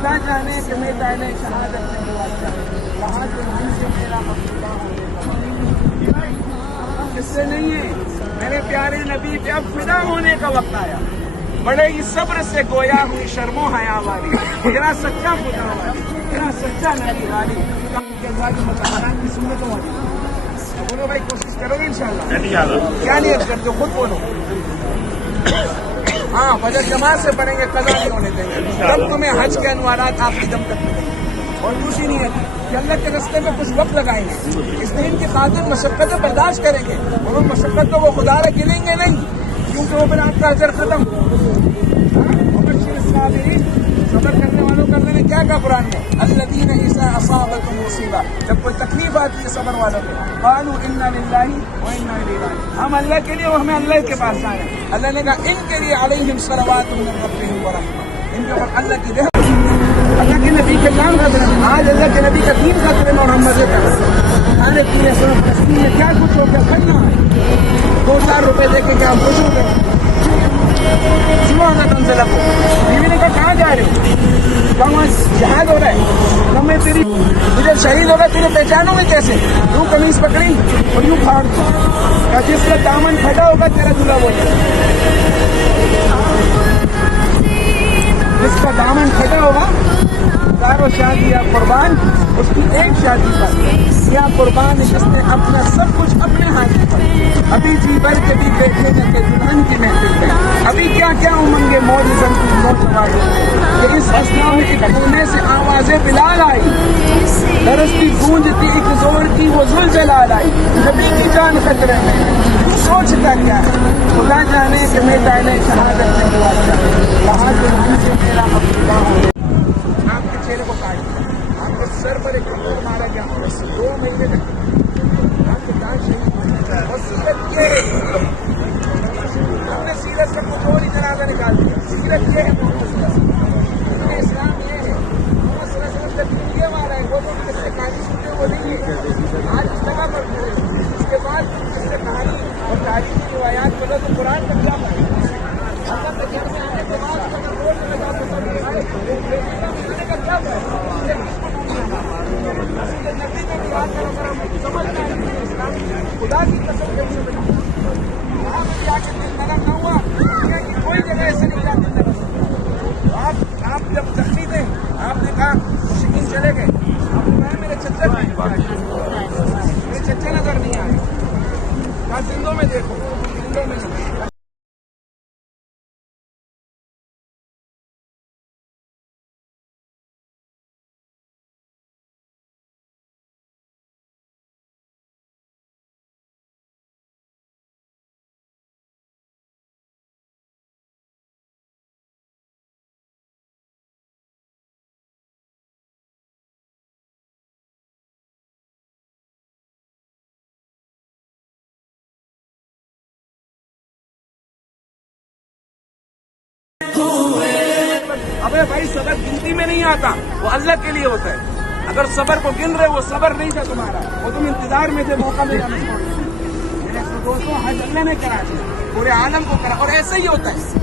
خدا جانے کہ میں دائنے شہادت میں دعا چاہوں وہاں سے دل سے میرا مقصودہ ہونے کا اس سے نہیں ہے. میرے پیارے نبی پہ اب فدا ہونے کا وقت آیا. بڑے ہی صبر سے گویا ہوئی شرم و حیا والی, میرا سچا خدا والی, میرا سچا نبی والی مطالعہ کی سنتوں والی. بولو بھائی, کوشش کرو گے انشاءاللہ. کیا نیت کرتے ہو خود بولو. ہاں, فجر جماعت سے پڑھیں گے, قضا نہیں ہونے دیں گے. تب تمہیں حج کے انوارات آخری دم تک ملیں گے. اور دوسری نیت کہ اللہ کے راستے میں کچھ وقت لگائیں گے, اس دین کی خاطر مشقتیں برداشت کریں گے, اور ان مشقتوں کو خدا رے گنیں گے نہیں, کیونکہ وہ پھر آپ کا اجر ختم. صبر کرنے والوں کا میں نے کیا کہا قرآن میں, الذین اذا اصابتهم مصیبہ, جب کوئی تکلیف آتی ہے صبر والوں کو, قالوا انا للہ و انا الیہ راجعون, ہم اللہ کے لیے اور ہمیں اللہ کے پاس جانا ہے. اللہ نے کہا ان کے لیے علیہم صلوات من ربہم ورحمہ, ان کے اوپر اللہ کی رحمت. اللہ کے نبی کے نام خطرے میں, آج اللہ کے نبی کا دین خطرے میں, اور ہم مزے کر رہے ہیں. کھانے پینے سے تسلیم میں کیا کچھ ہو گیا کھانا, 2-4 روپے دے کے کیا ہم خوش ہو گئے. بیوی نے کہا کہاں جا رہے ہو, کہاں جہاد ہو رہا ہے, کہاں میں تیری مجھے شہید ہوگا تیرے پہچانوں میں کیسے, یوں قمیص پکڑی اور یوں پھاڑ دو, جس کا دامن پھٹا ہوگا تیرا دلہا وہ جائے, جس کا دامن پھٹا ہوگا دارو شادی یا قربان اس کی ایک شادی پر, یا قربان جس نے اپنا سب کچھ اپنے ہاتھ پر, ابھی جی بھر کے بھی بیٹھے گا کہ دلہن کی محفل میں, ابھی کیا کیا امنگے موج زن کی موت آئی, کہ اس اسنا میں ایک کونے سے آوازیں بلال آئی, درستی گونجتی ایک زور کی وہ ذوالجلال آئی, نبی کی جان خطرے میں. سوچتا کیا ہے, خدا جانے کہ میں دائنے شہادت میں دعا چاہوں وہاں سے دل سے میرا مقصودہ ہونے. آپ کے چہرے کو کاٹ دیا, آپ کے سر پر ایک پتھر مارا گیا, 2 مہینے تک آپ کے دانت شہید ہوئے. اور سیرت یہ ہے, ہم نے سیرت سے کچھ اور ہی جنازہ نکال دیا. سیرت یہ ہے, اسلام یہ ہے, محمد صلی اللہ علیہ وسلم کا دین یہ والا ہے. وہ تو کس سے کہانی سنتے وہ نہیں ہے. آج اس جگہ پر کھڑے, اس کے بعد کس سے کہانی اور تاریخی روایات بولو تو قرآن کا کیا ہے. اللہ کے گھر میں آنے کے بعد اگر روڈ میں لگا تو سب آئے کا کیا ہے. نبی میں بات کرو کر ہم سمجھنا ہے خدا کی قسم کے سے بنا وہاں پہ جا کے دل نرم نہ ہوا, کوئی جگہ ایسے نہیں جاتی نرم. آپ جب زخمی تھے آپ نے کہا شکین چلے گئے, آپ نے کہا میرے چچا نظر نہیں آئے, کہا زندوں میں دیکھو, زندوں میں نہیں. ابے بھائی صبر گنتی میں نہیں آتا, وہ اللہ کے لیے ہوتا ہے. اگر صبر کو گن رہے وہ صبر نہیں تھا تمہارا, وہ تم انتظار میں تھے موقع ملا نہیں. میرے دوستوں حج اللہ نے کرا دیا, پورے عالم کو کرا, اور ایسے ہی ہوتا ہے,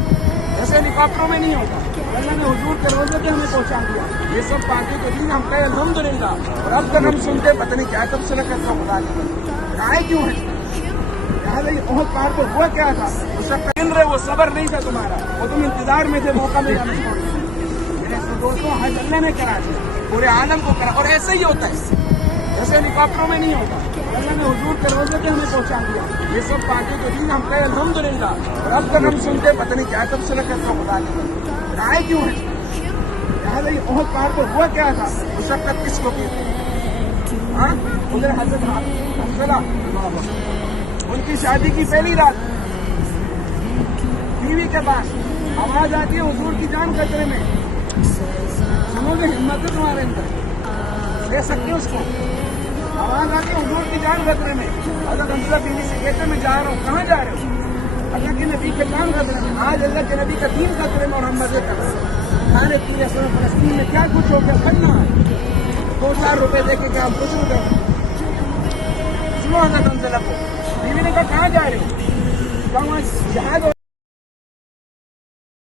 ایسے ہیلی کاپٹروں میں نہیں ہوتا. اللہ نے حضور کے روزے پہ ہمیں پہنچا دیا. یہ سب پارٹی کو دین ہم کہے الحمدللہ, اور اب تک ہم سنتے پتہ نہیں کیا تب سے نہ کرتا خدا نے آئے کیوں ہے. بہت پار پر ہوا کیا تھا, اس وقت گن رہے وہ صبر نہیں تھا تمہارا, وہ تم انتظار میں تھے موقع ملا نہیں. میرے دوستوں حج اللہ نے کرا دیا, پورے عالم کو کرا, اور ایسے ہی ہوتا ہے, ایسے ہیلی کاپٹروں میں نہیں ہوتا. اللہ نے حضور کے روزے پہ ہمیں پہنچا دیا. یہ سب پارٹی کو دین ہم کہے الحمدللہ, اور اب تک ہم سنتے پتہ نہیں کیا تب سے نہ کرتا خدا نے آئے کیوں ہے. بہت پار پر ہوا کیا تھا, اس وقت کس کو کی تھی. ادھر حضرت حنظلہ ان کی شادی کی پہلی رات بیوی کے پاس آواز آتی ہے حضور کی جان خطرے میں. سنو گے, ہمت ہے تمہارے اندر, لے سکتے اس کو. آواز آتی ہے حضور کی جان خطرے میں. حضرت حنظلہ بیوی سے کہتے میں جا رہا ہوں. کہاں جا رہے ہو. اللہ کے نبی کے جان خطرے میں. آج اللہ کے نبی کا دین خطرے میں, اور ہم مزے کر رہے ہیں. کھانے پینے سے فلسطین میں کیا کچھ ہو گیا کھانا, 2-4 روپے دے کے کیا ہم خوش ہو گئے. سنو حضرت حنظلہ کو, بیوی نے کہا کہاں جا رہے ہو, کہاں جہاد